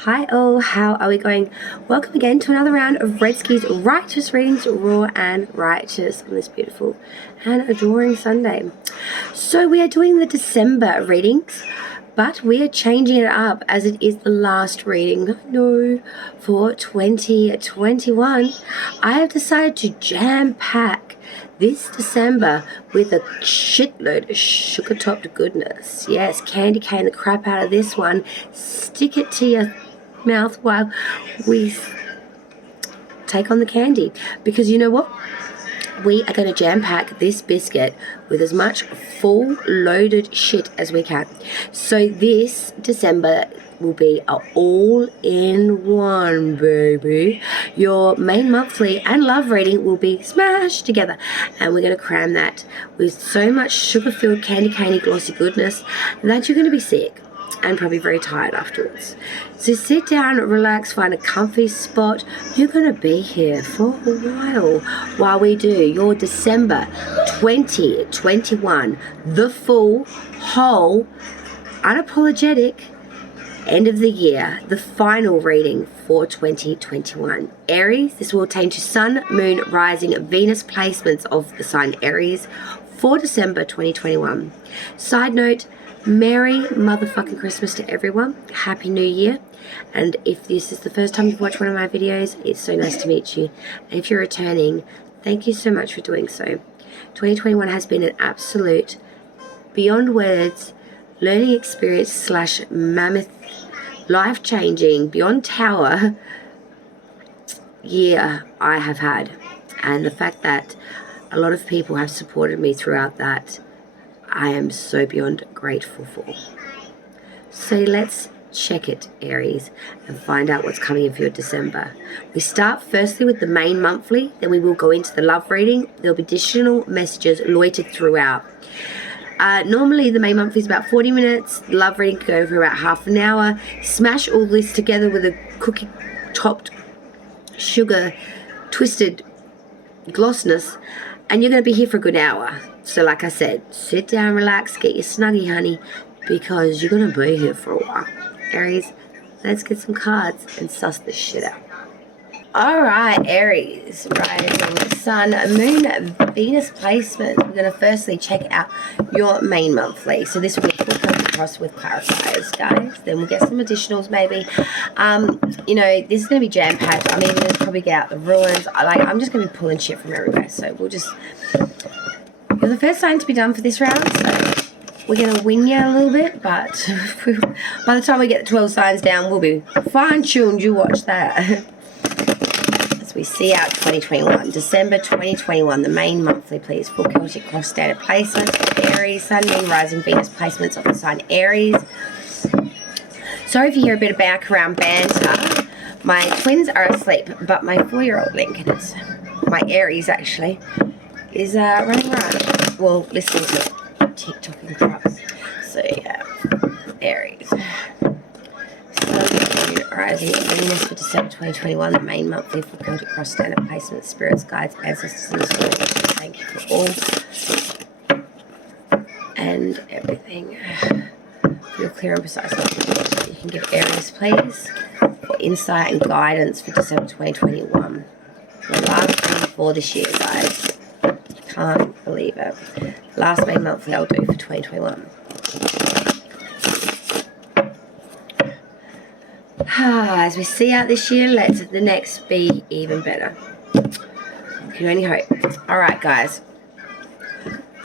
Hi all, how are we going? Welcome again to another round of Redski's Righteous Readings, Raw and Righteous on this beautiful and adoring Sunday. So we are doing the December readings, but we are changing it up as it is the last reading. No, for 2021, I have decided to jam-pack this December with a shitload of sugar-topped goodness. Yes, candy cane the crap out of this one. Stick it to your mouth while we take on the candy, because you know what, we are going to jam pack this biscuit with as much full loaded shit as we can. So this December will be a all-in-one, baby. Your main monthly and love reading will be smashed together, and we're going to cram that with so much sugar-filled candy caney glossy goodness that you're going to be sick and probably very tired afterwards. So sit down, relax, find a comfy spot. You're going to be here for a while we do your December 2021, the full, whole, unapologetic end of the year, the final reading for 2021. Aries, this will pertain to Sun, Moon, Rising, Venus placements of the sign Aries for December 2021. Side note, Merry motherfucking Christmas to everyone. Happy New Year. And if this is the first time you've watched one of my videos, it's so nice to meet you. And if you're returning, thank you so much for doing so. 2021 has been an absolute, beyond words, learning experience / mammoth, life-changing, beyond tower year I have had. And the fact that a lot of people have supported me throughout that, I am so beyond grateful for. So let's check it, Aries, and find out what's coming in for your December. We start firstly with the main monthly, then we will go into the love reading. There'll be additional messages loitered throughout. Normally the main monthly is about 40 minutes. The love reading can go for about half an hour. Smash all this together with a cookie topped sugar twisted glossness, and you're going to be here for a good hour. So like I said, sit down, relax, get your snuggie, honey, because you're going to be here for a while. Aries, let's get some cards and suss this shit out. Alright, Aries, rising, Sun, Moon, Venus placements. We're going to firstly check out your main monthly. So this will be full comes across with clarifiers, guys. Then we'll get some additionals maybe. You know, this is going to be jam-packed. I'm even going to probably get out the ruins. I'm just going to be pulling shit from everywhere. So we'll just... You're the first sign to be done for this round, so we're going to wing you a little bit, but by the time we get the 12 signs down, we'll be fine-tuned. You watch that. As we see out 2021, December 2021, the main monthly, please. Full Celtic cross standard placements of Aries, Sun, Moon, Rising, Venus placements of the sign Aries. Sorry if you hear a bit of background banter. My twins are asleep, but my 4-year-old Lincoln is, my Aries actually, is running around, well, listening to TikTok and crap. So yeah, Aries. Sun, Moon, Rising, Venus for December 2021, the main monthly for Celtic Cross Standard Placement, Spirits, Guides, Ancestors, and Source. Thank you for all and everything. For your clear and precise knowledge, you can give Aries, please, for insight and guidance for December 2021. The last one for this year, guys. Can't believe it. Last main monthly I'll do for 2021. As we see out this year, let the next be even better. We can only hope. Alright, guys.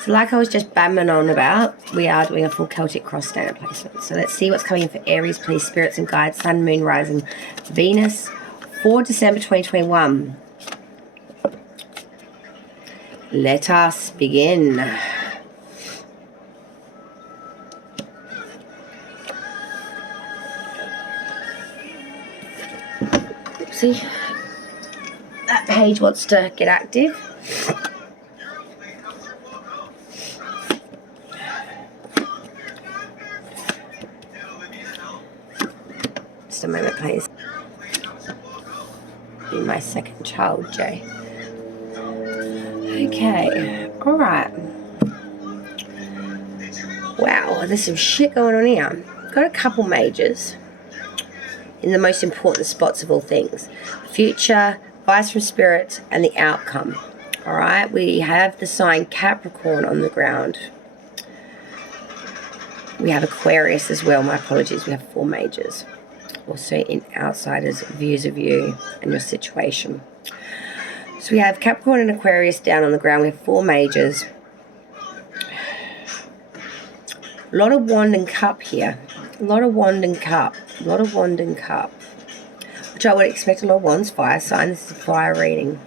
So like I was just bamming on about, we are doing a full Celtic cross standard placement. So let's see what's coming in for Aries, please. Spirits and Guides, Sun, Moon, Rising, Venus for December 2021. Let us begin. Oopsie. That page wants to get active. Just a moment, please. Be my second child, Jay. Okay, alright. Wow, there's some shit going on here. Got a couple majors. in the most important spots of all things. Future, advice from spirit, and the outcome. All right, we have the sign Capricorn on the ground. We have Aquarius as well. My apologies. We have 4 majors. Also in outsiders' views of you and your situation. So we have Capricorn and Aquarius down on the ground. We have 4 majors. A lot of wand and cup here. A lot of wand and cup. A lot of wand and cup. Which I would expect a lot of wands. Fire sign. This is a fire reading.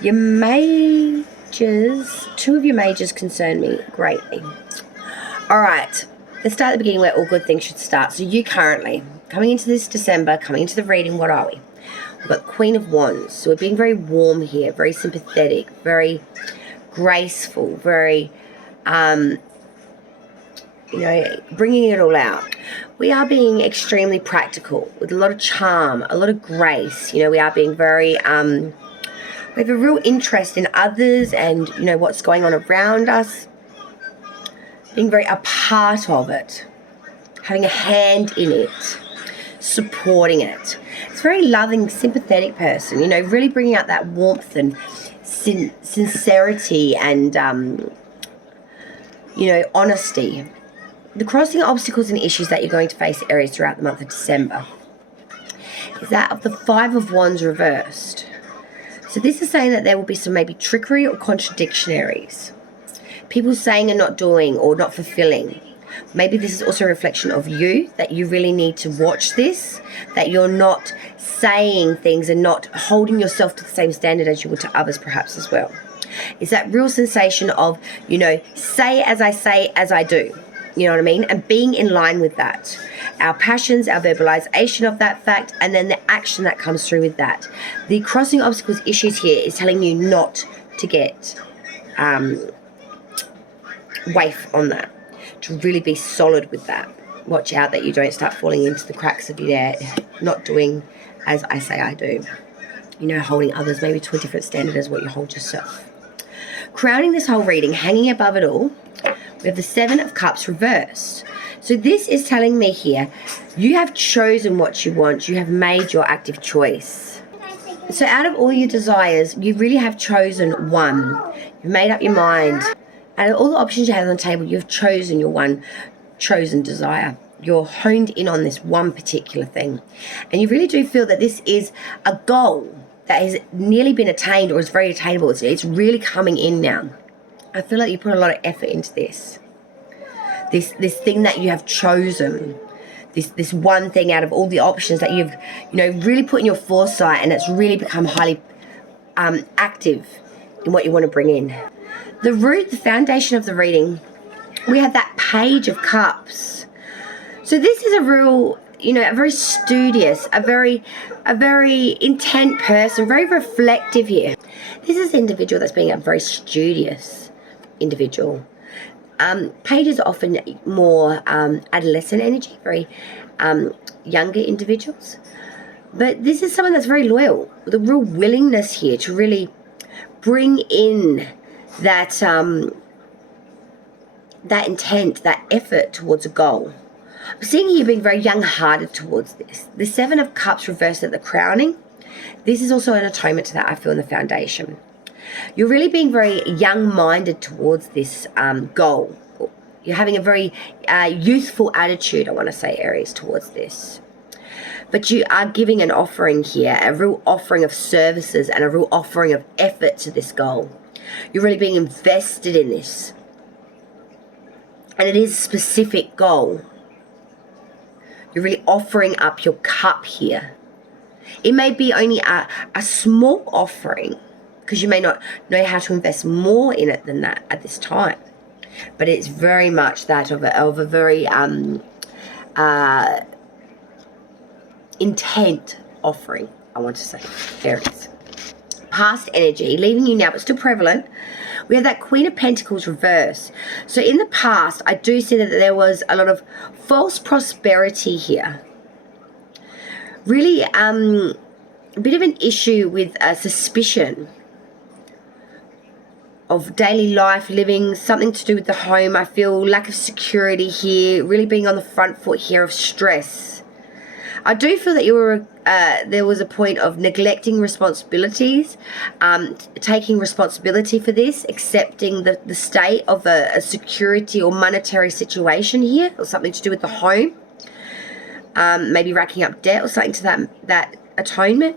Your majors. 2 of your majors concern me greatly. Alright. Let's start at the beginning where all good things should start. So you currently, coming into this December, coming into the reading, what are we? We've got Queen of Wands. So we're being very warm here. Very sympathetic. Very graceful. Very, bringing it all out. We are being extremely practical with a lot of charm, a lot of grace. We are being very, we have a real interest in others and, what's going on around us. Being very a part of it. Having a hand in it. Supporting it. It's a very loving, sympathetic person, really bringing out that warmth and sincerity and, honesty. The crossing obstacles and issues that you're going to face, Aries, throughout the month of December is that of the 5 of Wands reversed. So this is saying that there will be some maybe trickery or contradictionaries. People saying and not doing or not fulfilling. Maybe this is also a reflection of you, that you really need to watch this, that you're not saying things and not holding yourself to the same standard as you would to others perhaps as well. It's that real sensation of, say as I do. You know what I mean? And being in line with that. Our passions, our verbalization of that fact, and then the action that comes through with that. The crossing obstacles issues here is telling you not to get waif on that. To really be solid with that. Watch out that you don't start falling into the cracks of your not doing as I say I do. Holding others maybe to a different standard as what you hold yourself. Crowning this whole reading, hanging above it all, we have the 7 of Cups reversed. So this is telling me here, you have chosen what you want. You have made your active choice. So out of all your desires, you really have chosen one. You've made up your mind. Out of all the options you have on the table, you've chosen your one chosen desire. You're honed in on this one particular thing. And you really do feel that this is a goal that has nearly been attained or is very attainable. It's really coming in now. I feel like you put a lot of effort into this. This thing that you have chosen. This one thing out of all the options that you've, really put in your foresight, and it's really become highly active in what you want to bring in. The root, the foundation of the reading, we have that Page of Cups. So this is a real, a very studious, a very intent person, very reflective here. This is an individual that's being a very studious individual. Pages are often more adolescent energy, very younger individuals. But this is someone that's very loyal, with a real willingness here to really bring in that that intent, that effort towards a goal. I'm seeing you being very young-hearted towards this. The 7 of Cups reversed at the crowning. This is also an atonement to that, I feel, in the foundation. You're really being very young-minded towards this goal. You're having a very youthful attitude, I want to say, Aries, towards this. But you are giving an offering here, a real offering of services and a real offering of effort to this goal. You're really being invested in this. And it is a specific goal. You're really offering up your cup here. It may be only a small offering, because you may not know how to invest more in it than that at this time. But it's very much that of a very intent offering, I want to say. There it is. Past energy, leaving you now, but still prevalent. We have that Queen of Pentacles reverse. So in the past, I do see that there was a lot of false prosperity here. Really, a bit of an issue with suspicion. of daily life, living, something to do with the home. I feel lack of security here, really being on the front foot here of stress. I do feel that you were there was a point of neglecting responsibilities, taking responsibility for this, accepting the state of a security or monetary situation here, or something to do with the home, maybe racking up debt or something to that atonement.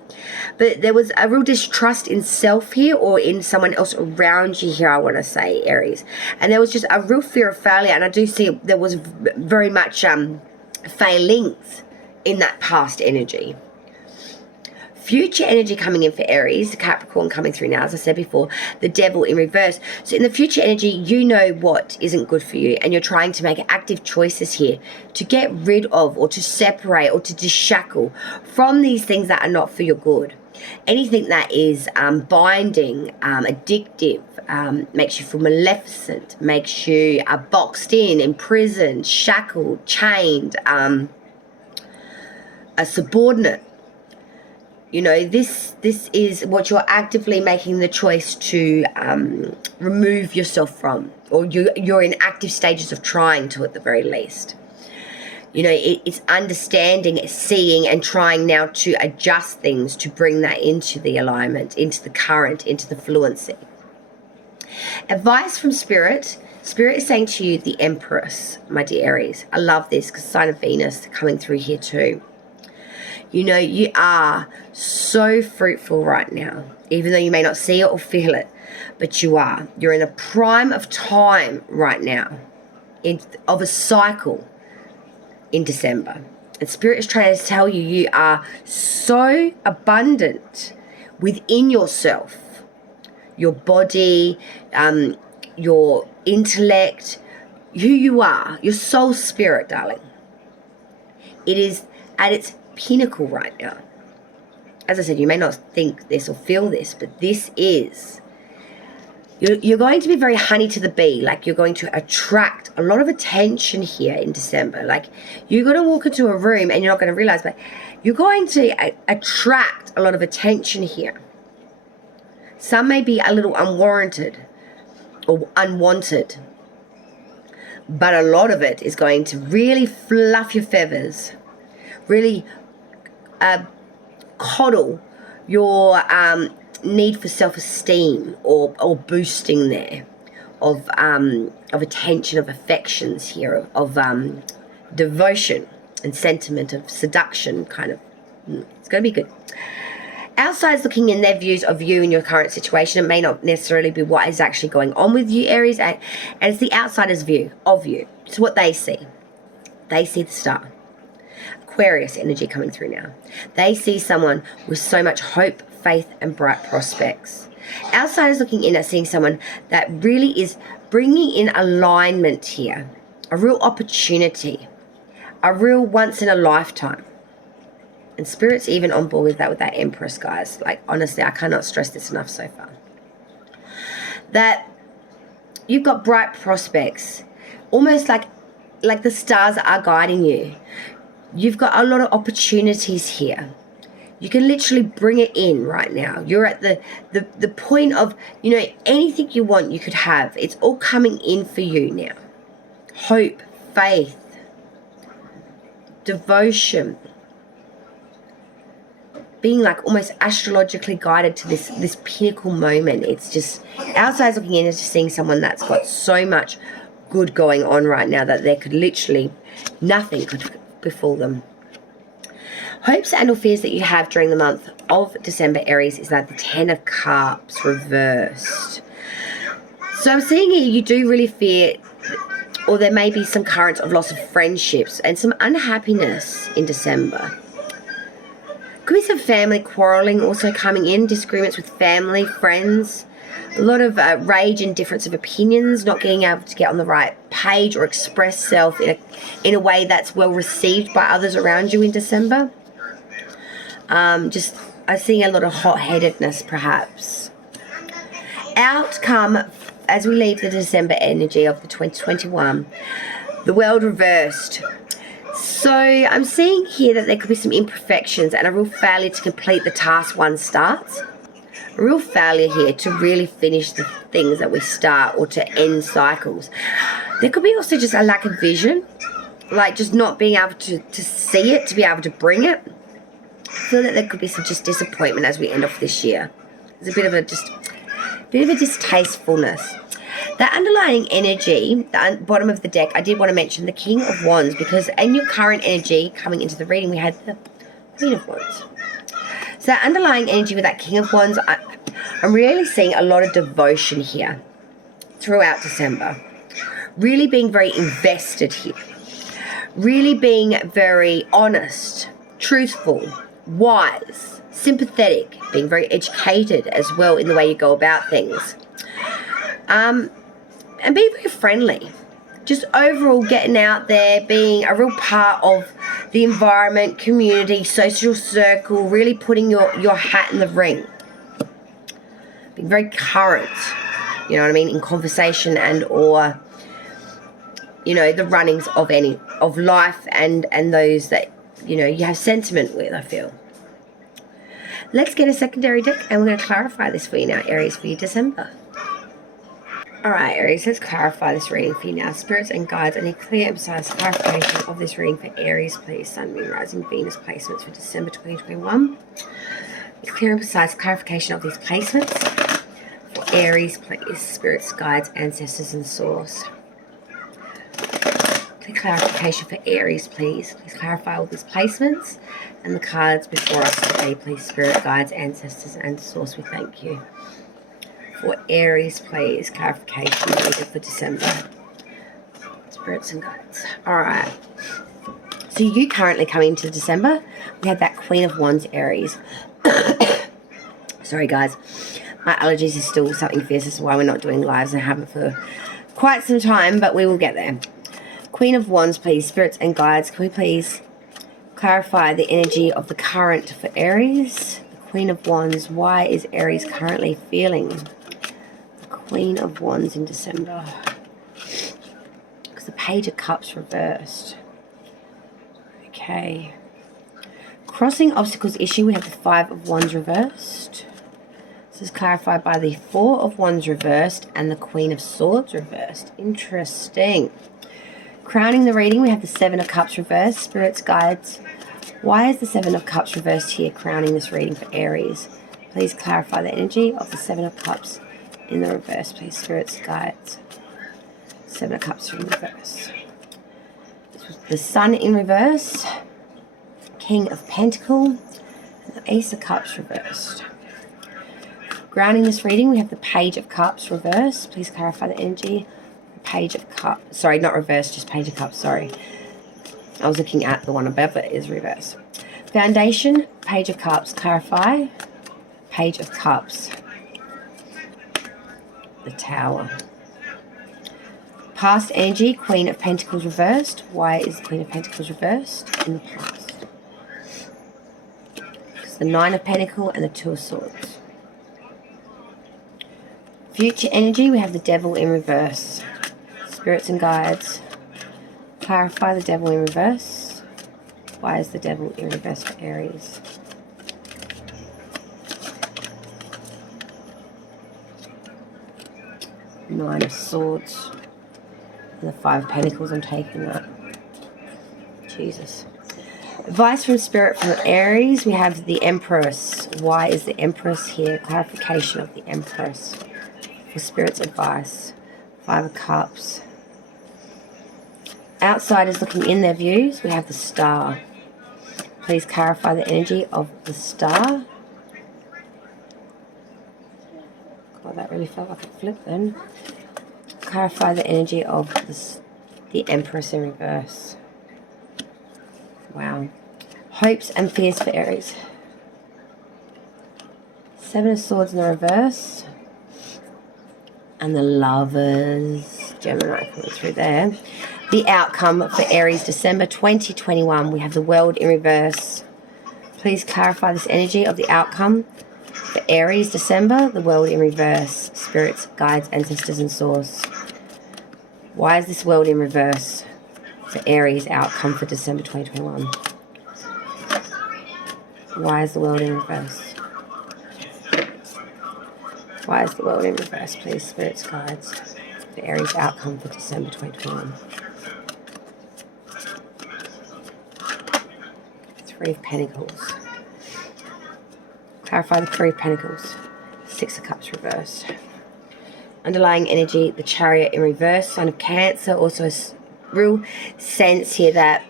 But there was a real distrust in self here, or in someone else around you here, I want to say, Aries. And there was just a real fear of failure, and I do see there was very much failings in that past energy. Future energy coming in for Aries, Capricorn coming through now, as I said before, the devil in reverse. So in the future energy, you know what isn't good for you, and you're trying to make active choices here to get rid of, or to separate, or to deshackle from these things that are not for your good. Anything that is binding, addictive, makes you feel maleficent, makes you boxed in, imprisoned, shackled, chained, a subordinate. You know, this is what you're actively making the choice to remove yourself from, or you're in active stages of trying to, at the very least. You know, it's understanding, seeing, and trying now to adjust things to bring that into the alignment, into the current, into the fluency. Advice from Spirit. Spirit is saying to you, the Empress, my dear Aries. I love this because sign of Venus coming through here too. You know, you are so fruitful right now, even though you may not see it or feel it, but you are. You're in a prime of time right now, of a cycle in December. And Spirit is trying to tell you, you are so abundant within yourself, your body, your intellect, who you are, your soul spirit, darling. It is at its pinnacle right now. As I said, you may not think this or feel this, but this is, you're going to be very honey to the bee. Like, you're going to attract a lot of attention here in December. Like, you're going to walk into a room and you're not going to realize, but you're going to attract a lot of attention here. Some may be a little unwarranted or unwanted, but a lot of it is going to really fluff your feathers, really coddle your need for self-esteem, or boosting there of attention, of affections here, of devotion and sentiment, of seduction, kind of. It's going to be good. Outsiders looking in, their views of you and your current situation, it may not necessarily be what is actually going on with you, Aries, and it's the outsider's view of you. It's what they see. They see the star. Aquarius energy coming through now. They see someone with so much hope, faith, and bright prospects. Outsiders looking in are seeing someone that really is bringing in alignment here, a real opportunity, a real once in a lifetime. And Spirit's even on board with that Empress, guys. Like, honestly, I cannot stress this enough so far. That you've got bright prospects, almost like the stars are guiding you. You've got a lot of opportunities here. You can literally bring it in right now. You're at the point of, you know, anything you want, you could have. It's all coming in for you now. Hope, faith, devotion. Being like almost astrologically guided to this pinnacle moment. It's just, outside looking in is just seeing someone that's got so much good going on right now that there could literally, nothing could befall them. Hopes and or fears that you have during the month of December, Aries, is that the 10 of Cups reversed. So I'm seeing here you do really fear, or there may be some currents of loss of friendships and some unhappiness in December. Could be some family quarrelling also coming in, disagreements with family, friends, a lot of rage and difference of opinions, not being able to get on the right page or express self in a way that's well received by others around you in December. I'm seeing a lot of hot-headedness, perhaps. Outcome, as we leave the December energy of the 2021, the world reversed. So I'm seeing here that there could be some imperfections and a real failure to complete the task one starts. a real failure here to really finish the things that we start or to end cycles. There could be also just a lack of vision, like just not being able to see it, to be able to bring it. I feel that there could be some just disappointment as we end off this year. There's a bit of a distastefulness. That underlying energy, the bottom of the deck, I did want to mention the King of Wands, because in your current energy coming into the reading, we had the Queen of Wands. So that underlying energy with that King of Wands, I'm really seeing a lot of devotion here throughout December. Really being very invested here. Really being very honest, truthful, wise, sympathetic, being very educated as well in the way you go about things. And being very friendly. Just overall getting out there, being a real part of the environment, community, social circle, really putting your hat in the ring. Being very current, you know what I mean, in conversation and or, you know, the runnings of life and those that, you know, you have sentiment with, I feel. Let's get a secondary deck and we're going to clarify this for you now, Aries, for your December. Alright, Aries, let's clarify this reading for you now. Spirits and guides, I need clear and precise clarification of this reading for Aries, please. Sun, Moon, Rising, Venus placements for December 2021. Clear and precise clarification of these placements for Aries, please. Spirits, guides, ancestors, and source. Clear clarification for Aries, please. Please clarify all these placements and the cards before us today, please. Spirit, guides, ancestors, and source, we thank you. For Aries, please, clarification needed for December. Spirits and guides. Alright. So you currently coming into December, we had that Queen of Wands, Aries. Sorry, guys. My allergies are still something fierce. This is why we're not doing lives. I haven't for quite some time, but we will get there. Queen of Wands, please. Spirits and guides, can we please clarify the energy of the current for Aries? The Queen of Wands, why is Aries currently feeling Queen of Wands in December? Because the Page of Cups reversed. Okay. Crossing obstacles issue, we have the Five of Wands reversed. This is clarified by the Four of Wands reversed and the Queen of Swords reversed. Interesting. Crowning the reading, we have the Seven of Cups reversed. Spirits, guides, why is the Seven of Cups reversed here, crowning this reading for Aries? Please clarify the energy of the Seven of Cups in the reverse, please. Spirits, guides. Seven of Cups in reverse. This was the Sun in reverse. King of Pentacles. And the Ace of Cups reversed. Grounding this reading, we have the Page of Cups reversed. Please clarify the energy. The Page of Cups. Sorry, not reversed, just Page of Cups. Sorry. I was looking at the one above it is reverse. Foundation, Page of Cups. Clarify. Page of Cups. The Tower. Past energy, Queen of Pentacles reversed. Why is the Queen of Pentacles reversed in the past? It's the Nine of Pentacles and the Two of Swords. Future energy, we have the Devil in reverse. Spirits and guides, clarify the Devil in reverse. Why is the Devil in reverse for Aries? Nine of Swords and the Five of Pentacles. I'm taking that. Jesus. Advice from Spirit from Aries. We have the Empress. Why is the Empress here? Clarification of the Empress for Spirit's advice. Five of Cups. Outsiders looking in their views. We have the Star. Please clarify the energy of the Star. God, that really felt like a flip then. Clarify the energy of the Empress in reverse. Wow. Hopes and fears for Aries. Seven of Swords in the reverse. And the Lovers. Gemini coming through there. The outcome for Aries December 2021. We have the World in reverse. Please clarify this energy of the outcome for Aries December. The World in reverse. Spirits, guides, ancestors, and source. Why is this World in reverse for Aries outcome for December 2021? Why is the World in reverse? Why is the world in reverse, please, spirits, guides, the Aries outcome for December 2021? Three of Pentacles. Clarify the Three of Pentacles. Six of Cups reversed. Underlying energy, the Chariot in reverse, sign of Cancer. Also a real sense here that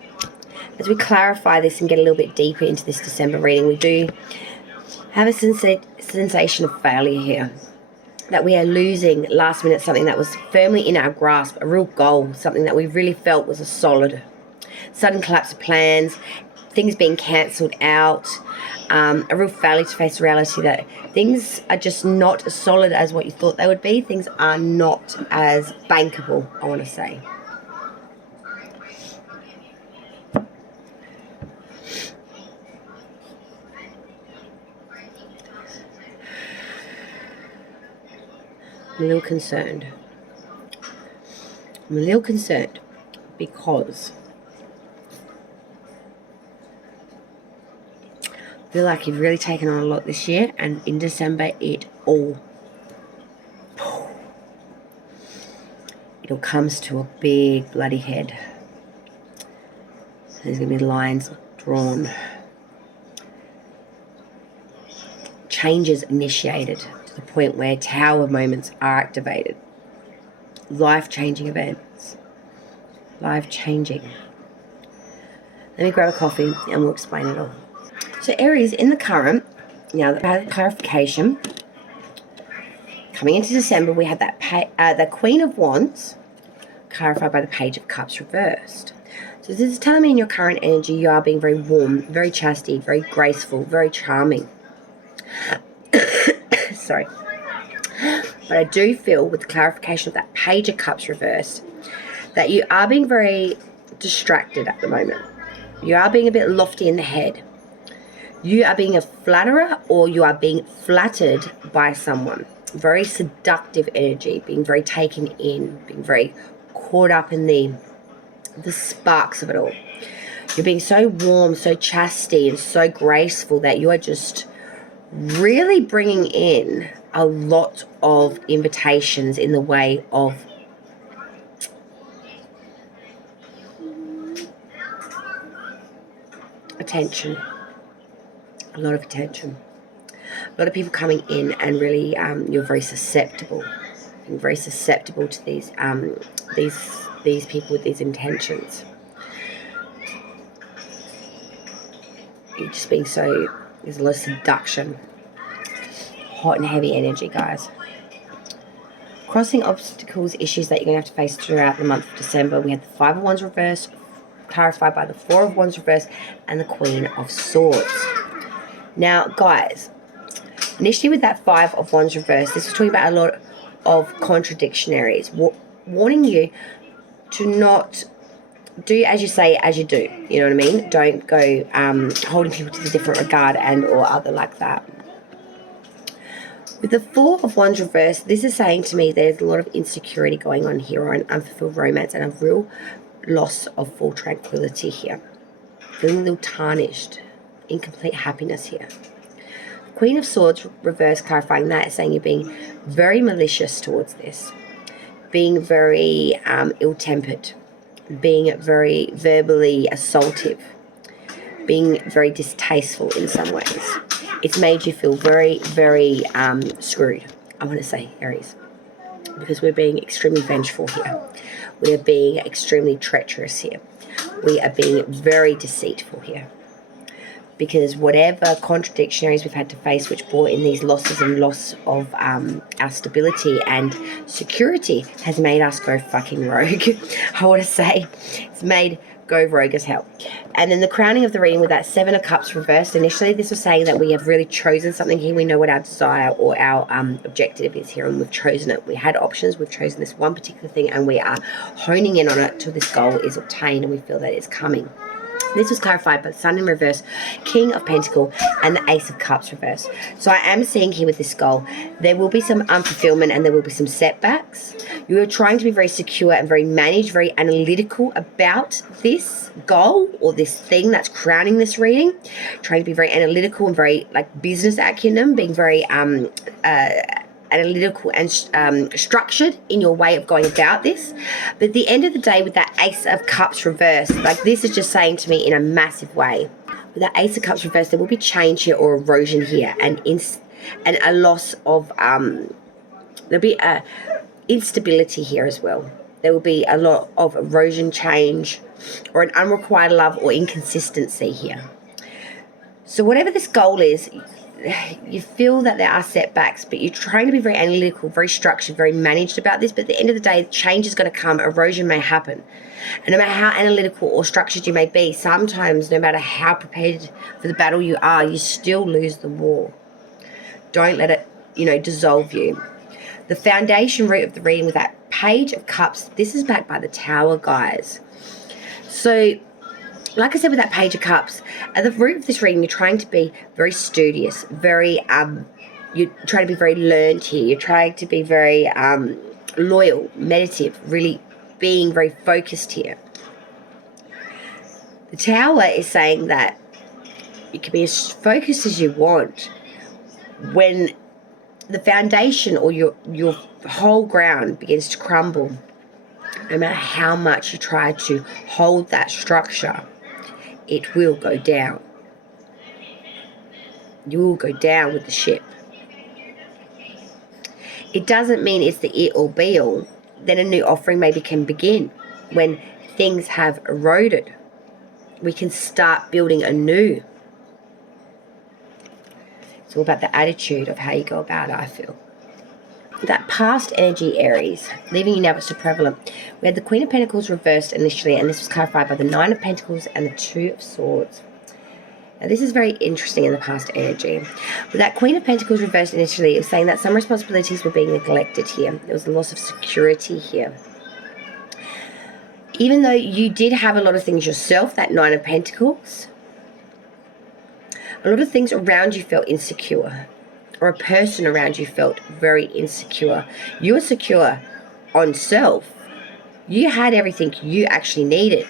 as we clarify this and get a little bit deeper into this December reading, we do have a sensation of failure here. That we are losing last minute something that was firmly in our grasp, a real goal, something that we really felt was a solid. Sudden collapse of plans, things being cancelled out, a real failure to face reality that things are just not as solid as what you thought they would be. Things are not as bankable, I want to say. I'm a little concerned. I'm a little concerned because I feel like you've really taken on a lot this year, and in December it all comes to a big bloody head. There's going to be lines drawn. Changes initiated to the point where tower moments are activated. Life-changing events. Life-changing. Let me grab a coffee and we'll explain it all. So Aries, in the current, now that we had clarification, coming into December, we had that the Queen of Wands, clarified by the Page of Cups reversed. So this is telling me in your current energy, you are being very warm, very chastity, very graceful, very charming. Sorry. But I do feel with the clarification of that Page of Cups reversed, that you are being very distracted at the moment. You are being a bit lofty in the head. You are being a flatterer, or you are being flattered by someone. Very seductive energy, being very taken in, being very caught up in the sparks of it all. You're being so warm, so chastity, and so graceful that you are just really bringing in a lot of invitations in the way of attention. A lot of attention. A lot of people coming in, and really you're very susceptible. Being very susceptible to these people with these intentions. You're just being so, there's a lot of seduction. Hot and heavy energy, guys. Crossing obstacles, issues that you're going to have to face throughout the month of December. We had the Five of Wands reversed, clarified by the Four of Wands reversed, and the Queen of Swords. Now, guys, initially with that Five of Wands reversed, this was talking about a lot of contradictionaries, warning you to not do as you say, as you do. You know what I mean? Don't go holding people to the different regard and or other like that. With the Four of Wands reversed, this is saying to me there's a lot of insecurity going on here, or an unfulfilled romance, and a real loss of full tranquility here. Feeling a little tarnished, incomplete happiness here. Queen of Swords reverse, clarifying that, saying you're being very malicious towards this, being very ill-tempered, being very verbally assaultive, being very distasteful in some ways. It's made you feel very, very screwed, I want to say, Aries, because we're being extremely vengeful here. We are being extremely treacherous here. We are being very deceitful here. Because whatever contradictionaries we've had to face, which brought in these losses and loss of our stability and security, has made us go fucking rogue. I want to say it's made go rogue as hell. And then the crowning of the reading with that Seven of Cups reversed. Initially, this was saying that we have really chosen something here. We know what our desire or our objective is here, and we've chosen it. We had options. We've chosen this one particular thing, and we are honing in on it till this goal is obtained, and we feel that it's coming. This was clarified by the Sun in reverse, King of Pentacles, and the Ace of Cups reverse. So I am seeing here with this goal, there will be some unfulfillment and there will be some setbacks. You are trying to be very secure and very managed, very analytical about this goal or this thing that's crowning this reading. Trying to be very analytical and very like business acumen, being very analytical and structured in your way of going about this. But at the end of the day, with that Ace of Cups reversed, like this is just saying to me in a massive way, with that Ace of Cups reversed, there will be change here or erosion here, and a loss of there'll be a instability here as well. There will be a lot of erosion, change, or an unrequited love or inconsistency here. So whatever this goal is, you feel that there are setbacks, but you're trying to be very analytical, very structured, very managed about this. But at the end of the day, change is going to come, erosion may happen. And no matter how analytical or structured you may be, sometimes no matter how prepared for the battle you are, you still lose the war. Don't let it, dissolve you. The foundation root of the reading with that Page of Cups, this is backed by the Tower, guys. So, like I said with that Page of Cups, at the root of this reading, you're trying to be very studious, very, you're trying to be very learned here. You're trying to be very loyal, meditative, really being very focused here. The Tower is saying that you can be as focused as you want when the foundation or your whole ground begins to crumble. No matter how much you try to hold that structure, it will go down. You will go down with the ship. It doesn't mean it's the it or be all. Then a new offering maybe can begin. When things have eroded, we can start building anew. It's all about the attitude of how you go about it, I feel. That past energy, Aries, leaving you now but so prevalent. We had the Queen of Pentacles reversed initially, and this was clarified by the Nine of Pentacles and the Two of Swords. Now, this is very interesting in the past energy. With that Queen of Pentacles reversed initially, it was saying that some responsibilities were being neglected here. There was a loss of security here. Even though you did have a lot of things yourself, that Nine of Pentacles, a lot of things around you felt insecure, or a person around you felt very insecure. You were secure on self. You had everything you actually needed.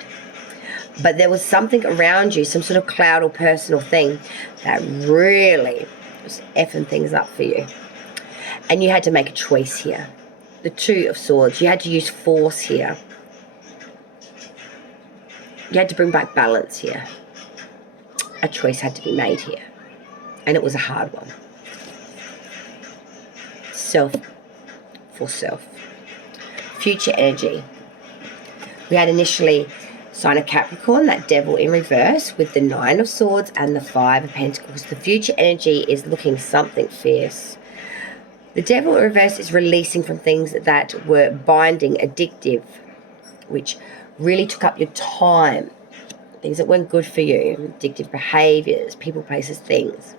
But there was something around you, some sort of cloud or person or thing that really was effing things up for you. And you had to make a choice here. The Two of Swords. You had to use force here. You had to bring back balance here. A choice had to be made here. And it was a hard one. Self for self. Future energy. We had initially sign of Capricorn, that Devil in reverse, with the Nine of Swords and the Five of Pentacles. The future energy is looking something fierce. The Devil in reverse is releasing from things that were binding, addictive, which really took up your time. Things that weren't good for you, addictive behaviors, people, places, things.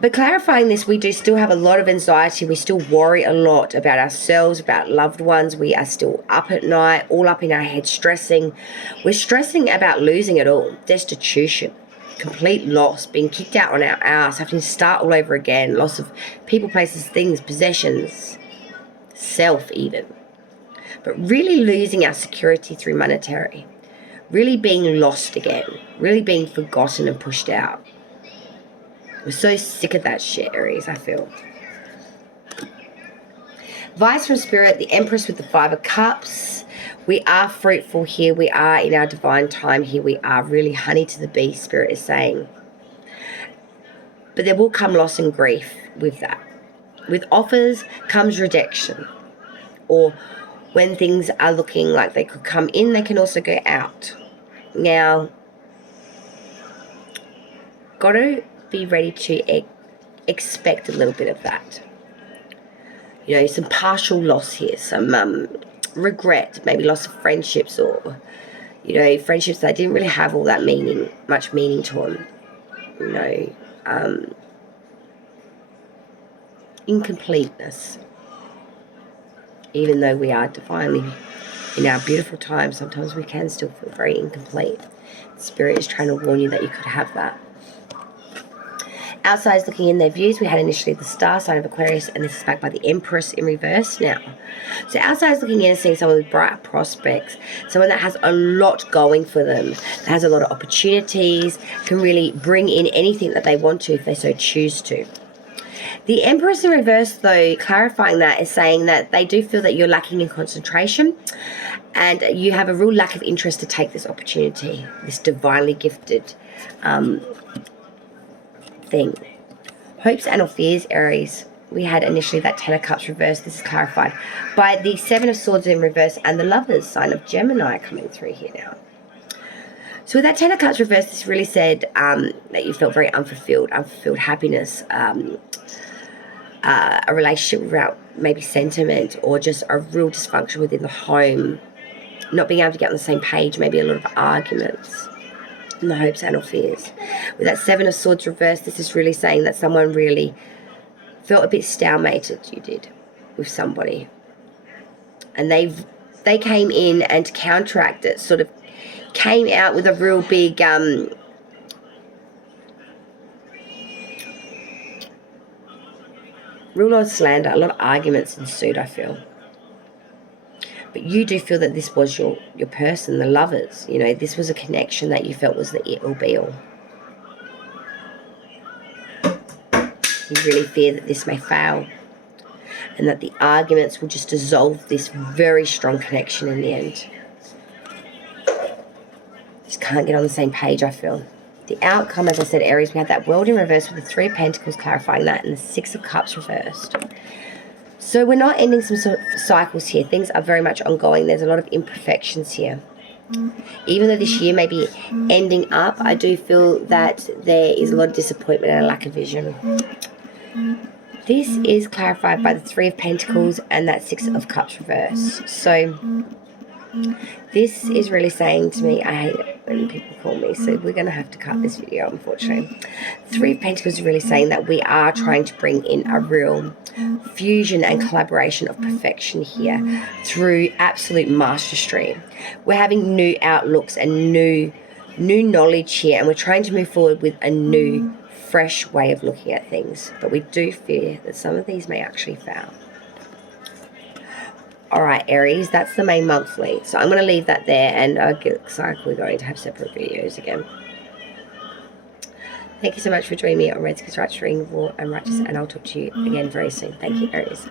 But clarifying this, we do still have a lot of anxiety. We still worry a lot about ourselves, about loved ones. We are still up at night, all up in our head, stressing. We're stressing about losing it all. Destitution, complete loss, being kicked out on our ass, having to start all over again, loss of people, places, things, possessions, self even. But really losing our security through monetary. Really being lost again. Really being forgotten and pushed out. We're so sick of that shit, Aries, I feel. Advice from Spirit, the Empress with the Five of Cups. We are fruitful here. We are in our divine time here. We are really honey to the bee, Spirit is saying. But there will come loss and grief with that. With offers comes rejection. Or when things are looking like they could come in, they can also go out. Now, got to be ready to expect a little bit of that. You know, some partial loss here, some regret, maybe loss of friendships, or, you know, friendships that didn't really have all that much meaning to them. You know, incompleteness. Even though we are divinely in our beautiful time, sometimes we can still feel very incomplete. Spirit is trying to warn you that you could have that. Outsiders looking in their views, we had initially the star sign of Aquarius, and this is backed by the Empress in reverse now. So outsiders looking in and seeing someone with bright prospects, someone that has a lot going for them, that has a lot of opportunities, can really bring in anything that they want to if they so choose to. The Empress in reverse, though, clarifying that, is saying that they do feel that you're lacking in concentration and you have a real lack of interest to take this opportunity, this divinely gifted thing. Hopes and or fears, Aries. We had initially that Ten of Cups reversed. This is clarified by the Seven of Swords in reverse and the Lovers sign of Gemini coming through here now. So with that Ten of Cups reversed, this really said that you felt very unfulfilled happiness, a relationship without maybe sentiment, or just a real dysfunction within the home, not being able to get on the same page, maybe a lot of arguments. And the hopes and or fears. With that Seven of Swords reversed, this is really saying that someone really felt a bit stalemated, you did, with somebody. And they came in and to counteract it, sort of came out with a real big real lot of slander, a lot of arguments ensued, I feel. But you do feel that this was your person, the Lovers. You know, this was a connection that you felt was the it will be all. You really fear that this may fail and that the arguments will just dissolve this very strong connection in the end. Just can't get on the same page, I feel. The outcome, as I said, Aries, we had that World in reverse with the Three of Pentacles clarifying that and the Six of Cups reversed. So we're not ending some sort of cycles here. Things are very much ongoing. There's a lot of imperfections here. Even though this year may be ending up, I do feel that there is a lot of disappointment and a lack of vision. This is clarified by the Three of Pentacles and that Six of Cups reverse. So this is really saying to me, I hate it when people call me, so we're going to have to cut this video, unfortunately. Three of Pentacles is really saying that we are trying to bring in a real fusion and collaboration of perfection here through absolute mastery. We're having new outlooks and new knowledge here, and we're trying to move forward with a new, fresh way of looking at things. But we do fear that some of these may actually fail. Alright, Aries, that's the main monthly. So I'm going to leave that there, and looks like we're going to have separate videos again. Thank you so much for joining me on Red Skills Right, Raw and Righteous, and I'll talk to you again very soon. Thank you, Aries.